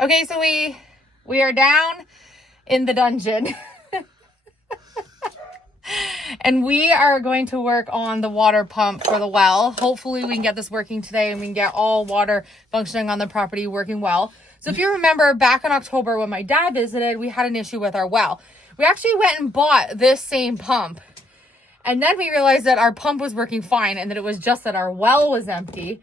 Okay, so we are down in the dungeon. And we are going to work on the water pump for the well. Hopefully we can get this working today and we can get all water functioning on the property working well. So if you remember back in October when my dad visited, we had an issue with our well. We actually went and bought this same pump. And then we realized that our pump was working fine and that it was just that our well was empty.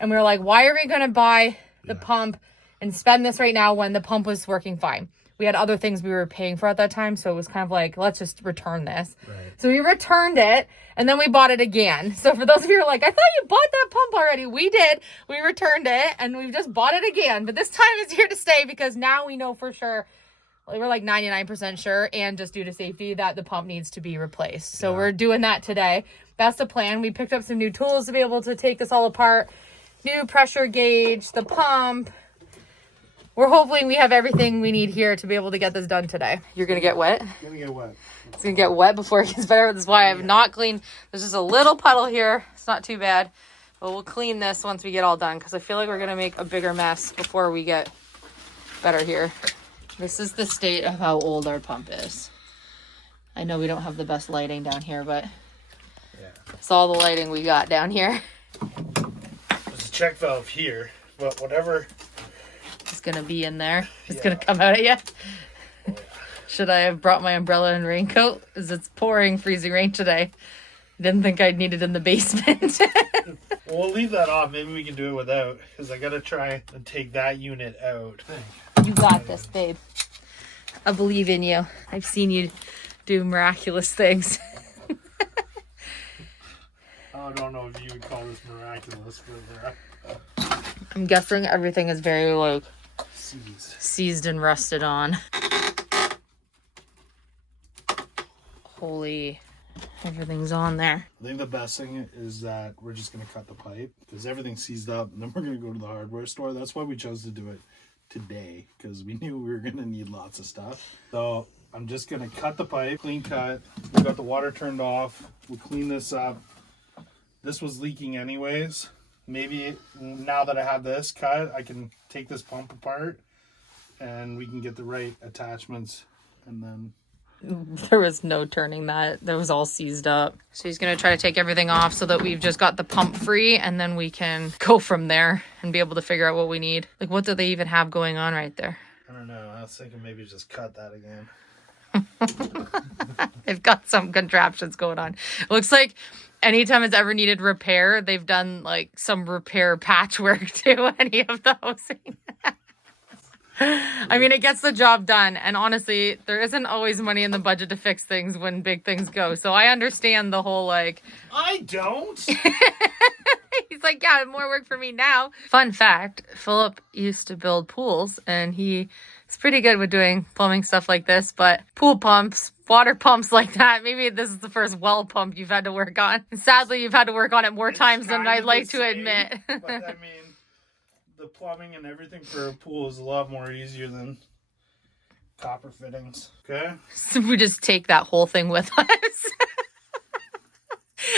And we were like, why are we going to buy the pump and spend this right now when the pump was working fine? We had other things we were paying for at that time. So it was kind of like, let's just return this. Right. So we returned it and then we bought it again. So for those of you who are like, I thought you bought that pump already. We did. We returned it and we've just bought it again. But this time it's here to stay because now we know for sure, we're like 99% sure, and just due to safety, that the pump needs to be replaced. So we're doing that today. That's the plan. We picked up some new tools to be able to take this all apart. New pressure gauge, the pump. We're hoping we have everything we need here to be able to get this done today. You're going to get wet? Gonna get wet. It's going to get wet before it gets better. That's why I have not cleaned. There's just a little puddle here. It's not too bad. But we'll clean this once we get all done because I feel like we're going to make a bigger mess before we get better here. This is the state of how old our pump is. I know we don't have the best lighting down here, but it's all the lighting we got down here. There's a check valve here, but whatever. It's going to be in there. It's going to come out at you. Oh, Should I have brought my umbrella and raincoat? Because it's pouring freezing rain today. Didn't think I'd need it in the basement. We'll leave that off. Maybe we can do it without, because I got to try and take that unit out. You got this, babe. I believe in you. I've seen you do miraculous things. I don't know if you would call this miraculous, but I'm guessing everything is very like seized and rusted on. Holy, everything's on there. I think the best thing is that we're just going to cut the pipe because everything's seized up, and then we're going to go to the hardware store. That's why we chose to do it today, because we knew we were going to need lots of stuff. So I'm just going to cut the pipe, clean cut. We got the water turned off. We'll clean this up. This was leaking anyways. Maybe now that I have this cut, I can take this pump apart and we can get the right attachments, and then there was no turning that. That was all seized up. So he's going to try to take everything off so that we've just got the pump free, and then we can go from there and be able to figure out what we need. Like, what do they even have going on right there? I don't know. I was thinking maybe just cut that again. They've got some contraptions going on. It looks like anytime it's ever needed repair, they've done like some repair patchwork to any of the housing. I mean, it gets the job done. And honestly, there isn't always money in the budget to fix things when big things go. So I understand the whole like... I don't! He's like, yeah, more work for me now. Fun fact, Philip used to build pools and he's pretty good with doing plumbing stuff like this, but pool pumps, water pumps like that, maybe this is the first well pump you've had to work on. And sadly, you've had to work on it more times than I'd like to admit. But I mean, the plumbing and everything for a pool is a lot more easier than copper fittings. Okay? So we just take that whole thing with us.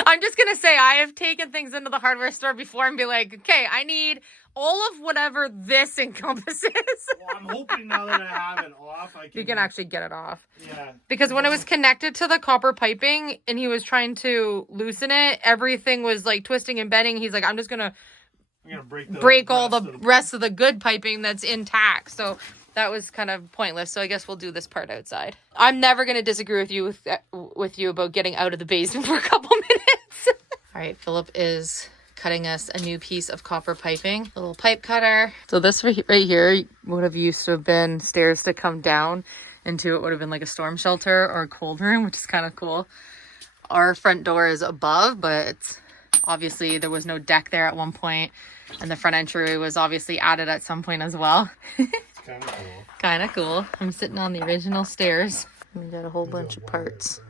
I'm just going to say I have taken things into the hardware store before and be like, okay, I need all of whatever this encompasses. Well, I'm hoping now that I have it off, you can actually get it off. Yeah. Because when it was connected to the copper piping and he was trying to loosen it, everything was like twisting and bending. He's like, I'm just going to break all the rest of the good piping that's intact. So that was kind of pointless. So I guess we'll do this part outside. I'm never going to disagree with you about getting out of the basement for a couple minutes. All right, Philip is cutting us a new piece of copper piping, a little pipe cutter. So this right here would have used to have been stairs to come down into. It would have been like a storm shelter or a cold room, which is kind of cool. Our front door is above, but it's obviously there was no deck there at one point, and the front entry was obviously added at some point as well. Kind of cool. Kind of cool. I'm sitting on the original stairs. We got a whole bunch of parts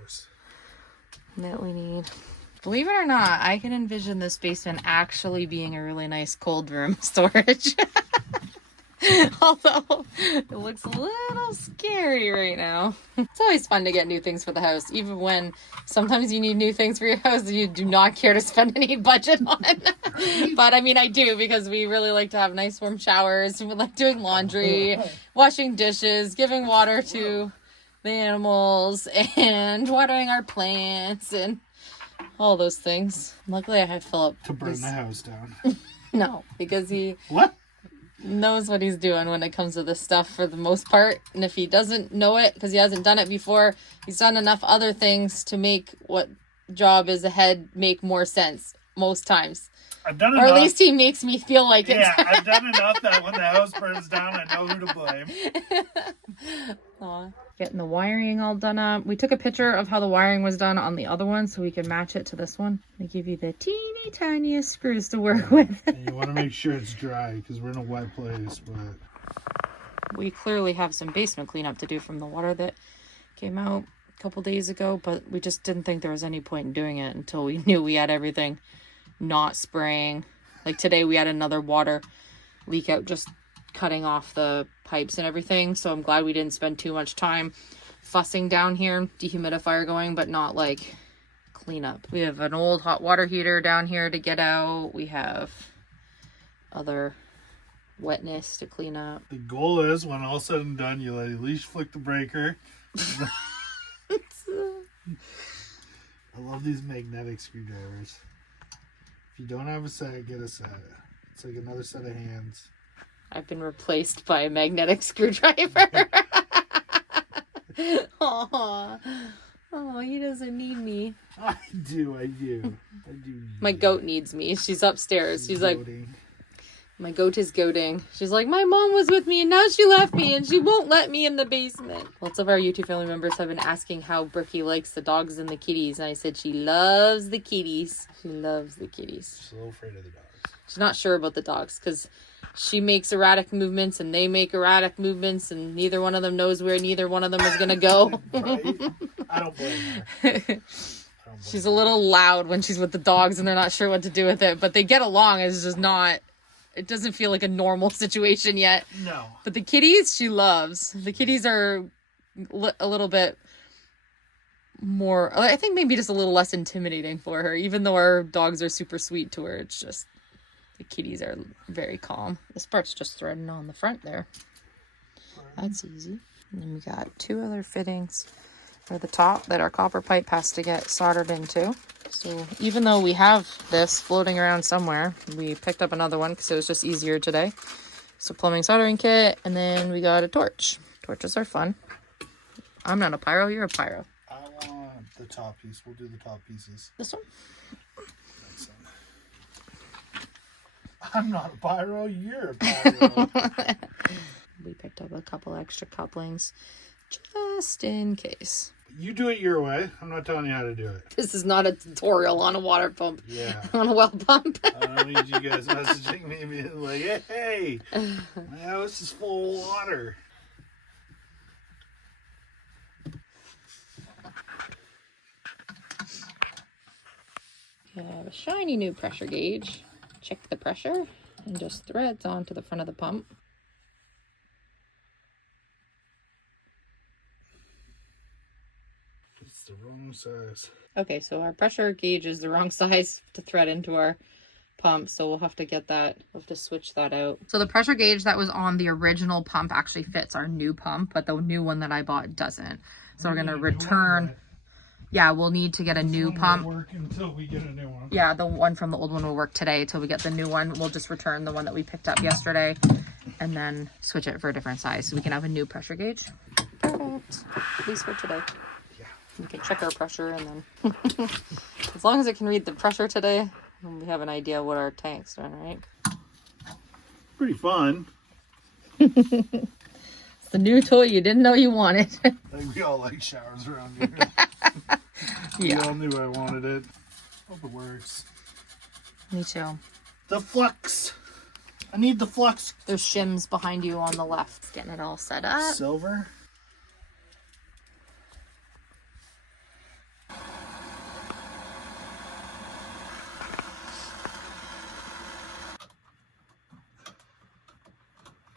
that we need. Believe it or not, I can envision this basement actually being a really nice cold room storage. Although it looks a little scary right now. It's always fun to get new things for the house, even when sometimes you need new things for your house that you do not care to spend any budget on. But I mean, I do, because we really like to have nice warm showers. We like doing laundry, washing dishes, giving water to the animals, and watering our plants and all those things. Luckily, I had Philip To burn the house down. No, because he What? knows what he's doing when it comes to this stuff for the most part. And if he doesn't know it because he hasn't done it before, he's done enough other things to make what job is ahead make more sense most times. I've done Or enough. at least he makes me feel like it. Yeah, I've done enough that when the house burns down, I know who to blame. Aw. Getting the wiring all done up. We took a picture of how the wiring was done on the other one so we could match it to this one. They give you the teeny tiniest screws to work with. And you want to make sure it's dry because we're in a wet place, but We clearly have some basement cleanup to do from the water that came out a couple days ago, but we just didn't think there was any point in doing it until we knew we had everything not spraying. Like today we had another water leak out, just cutting off the pipes and everything, so I'm glad we didn't spend too much time fussing down here. Dehumidifier going, but not like cleanup. We have an old hot water heater down here to get out. We have other wetness to clean up. the goal is when all said and done, you let Elysia flick the breaker. I love these magnetic screwdrivers. If you don't have a set, get a set. It's like another set of hands. I've been replaced by a magnetic screwdriver. Aww. Oh, he doesn't need me. I do. My goat needs me. She's upstairs. She's like, goating. my goat is goating. She's like, my mom was with me and now she left me and she won't let me in the basement. Lots of our YouTube family members have been asking how Brookie likes the dogs and the kitties. And I said she loves the kitties. She loves the kitties. She's a little afraid of the dogs. She's not sure about the dogs because she makes erratic movements and they make erratic movements and neither one of them knows where neither one of them is going to go. Right? I don't blame her. She's a little loud when she's with the dogs and they're not sure what to do with it, but they get along. It's just not, it doesn't feel like a normal situation yet. No. But the kitties, she loves. The kitties are a little bit more, I think maybe just a little less intimidating for her, even though our dogs are super sweet to her. It's just, the kitties are very calm. This part's just threading on the front there. That's easy. And then we got two other fittings for the top that our copper pipe has to get soldered into. So even though we have this floating around somewhere, we picked up another one because it was just easier today. So plumbing soldering kit, and then we got a torch. Torches are fun. I'm not a pyro, you're a pyro. I want the top piece. We'll do the top pieces. This one? I'm not a pyro, you're a pyro. We picked up a couple extra couplings just in case. You do it your way. I'm not telling you how to do it. This is not a tutorial on a water pump. Yeah. On a well pump. I don't need you guys messaging me and being like, hey, my house is full of water. We have a shiny new pressure gauge. Check the pressure and just threads onto the front of the pump. It's the wrong size. Okay, so our pressure gauge is the wrong size to thread into our pump, so we'll have to get that, we'll have to switch that out. So the pressure gauge that was on the original pump actually fits our new pump, but the new one that I bought doesn't. So we're gonna return. Yeah, we'll need to get a new pump. Work until we get a new one. Yeah, the one from the old one will work today till we get the new one. We'll just return the one that we picked up yesterday and then switch it for a different size so we can have a new pressure gauge. Perfect. At least for today. Yeah. We can check our pressure and then as long as it can read the pressure today, we have an idea what our tank's doing, right? Pretty fun. It's the new toy you didn't know you wanted. Like we all like showers around here. Yeah. We all knew I wanted it. Hope it works. Me too. The flux. I need the flux. There's shims behind you on the left. Getting it all set up. Silver.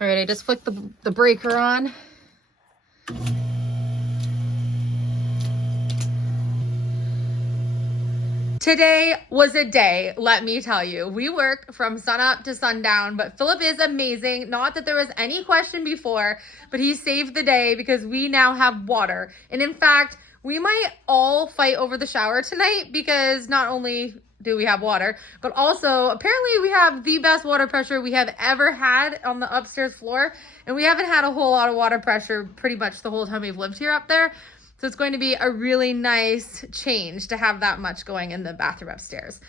All right, I just flicked the breaker on. Today was a day, let me tell you. We worked from sunup to sundown, but Philip is amazing. Not that there was any question before, but he saved the day because we now have water. And in fact, we might all fight over the shower tonight because not only do we have water, but also apparently we have the best water pressure we have ever had on the upstairs floor. And we haven't had a whole lot of water pressure pretty much the whole time we've lived here up there. So it's going to be a really nice change to have that much going in the bathroom upstairs.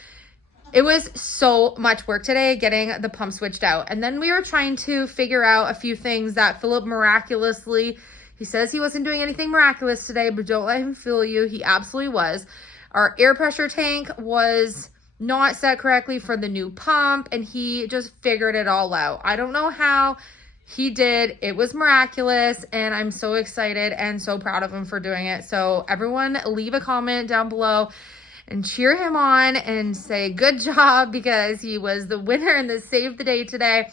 It was so much work today getting the pump switched out. And then we were trying to figure out a few things that Philip miraculously, he says he wasn't doing anything miraculous today, but don't let him fool you. He absolutely was. Our air pressure tank was not set correctly for the new pump, and he just figured it all out. I don't know how. He did. It was miraculous, and I'm so excited and so proud of him for doing it. So everyone leave a comment down below and cheer him on and say good job, because he was the winner and the saved the day today.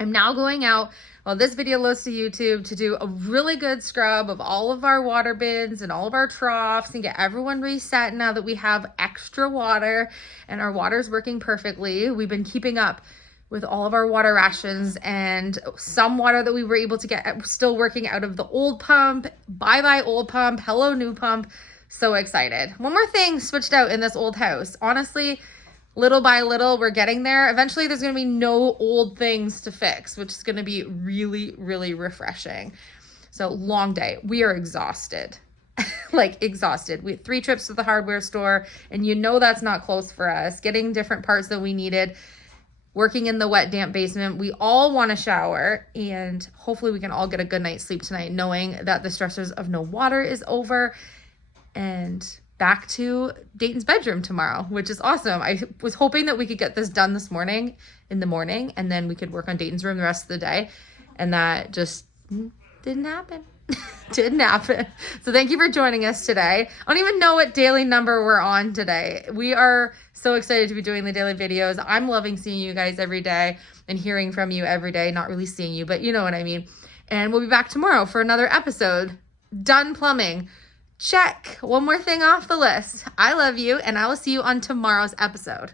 I'm now going out while this video loads to YouTube to do a really good scrub of all of our water bins and all of our troughs and get everyone reset now that we have extra water and our water's working perfectly. We've been keeping up with all of our water rations, and some water that we were able to get still working out of the old pump. Bye old pump, hello new pump. So excited. One more thing switched out in this old house. Honestly, little by little, we're getting there. Eventually there's going to be no old things to fix, which is going to be really, really refreshing. So long day. We are exhausted. Like exhausted. We had 3 trips to the hardware store, and you know that's not close for us. Getting different parts that we needed. Working in the wet, damp basement. We all want to shower, and hopefully we can all get a good night's sleep tonight, knowing that the stressors of no water is over, and back to Dayton's bedroom tomorrow, which is awesome. I was hoping that we could get this done this morning, in the morning, and then we could work on Dayton's room the rest of the day, and that just didn't happen. Didn't happen. So thank you for joining us today. I don't even know what daily number we're on today. We are so excited to be doing the daily videos. I'm loving seeing you guys every day and hearing from you every day. Not really seeing you, but you know what I mean. And we'll be back tomorrow for another episode. Done plumbing. Check. One more thing off the list. I love you, and I will see you on tomorrow's episode.